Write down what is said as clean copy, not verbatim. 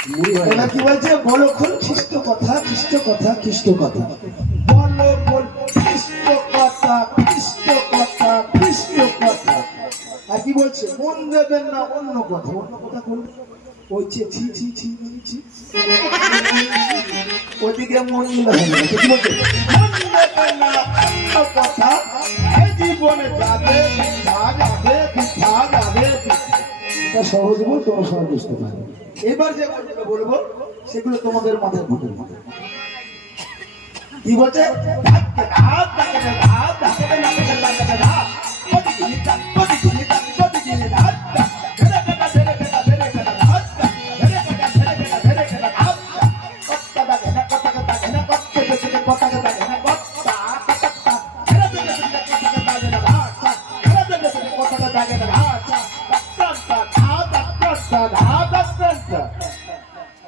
ওরা কি বলছে? বলো খোল খ্রিস্ট কথা, খ্রিস্ট কথা, খ্রিস্ট কথা, বলো খোল খ্রিস্ট কথা, খ্রিস্ট কথা, খ্রিস্ট কথা। আর কি বলছে? মন দেবেন না অন্য কথা। অন্য কথা কোন? ওই ছি ছি ছি ছি ছি, ওদিকে মন দেবেন না। কি বলছে? মন দেবেন না অন্য কথা, এই জীবনে যাবে বৃথা, যাবে বৃথা, যাবে বৃথা। এটা সহজ বল, তোমরা সহজ বুঝতে পারবে। এবার যে কথাটা বলবো সেগুলো তোমাদের মাথায় ঘুরে ঘুরে। কি বলছে?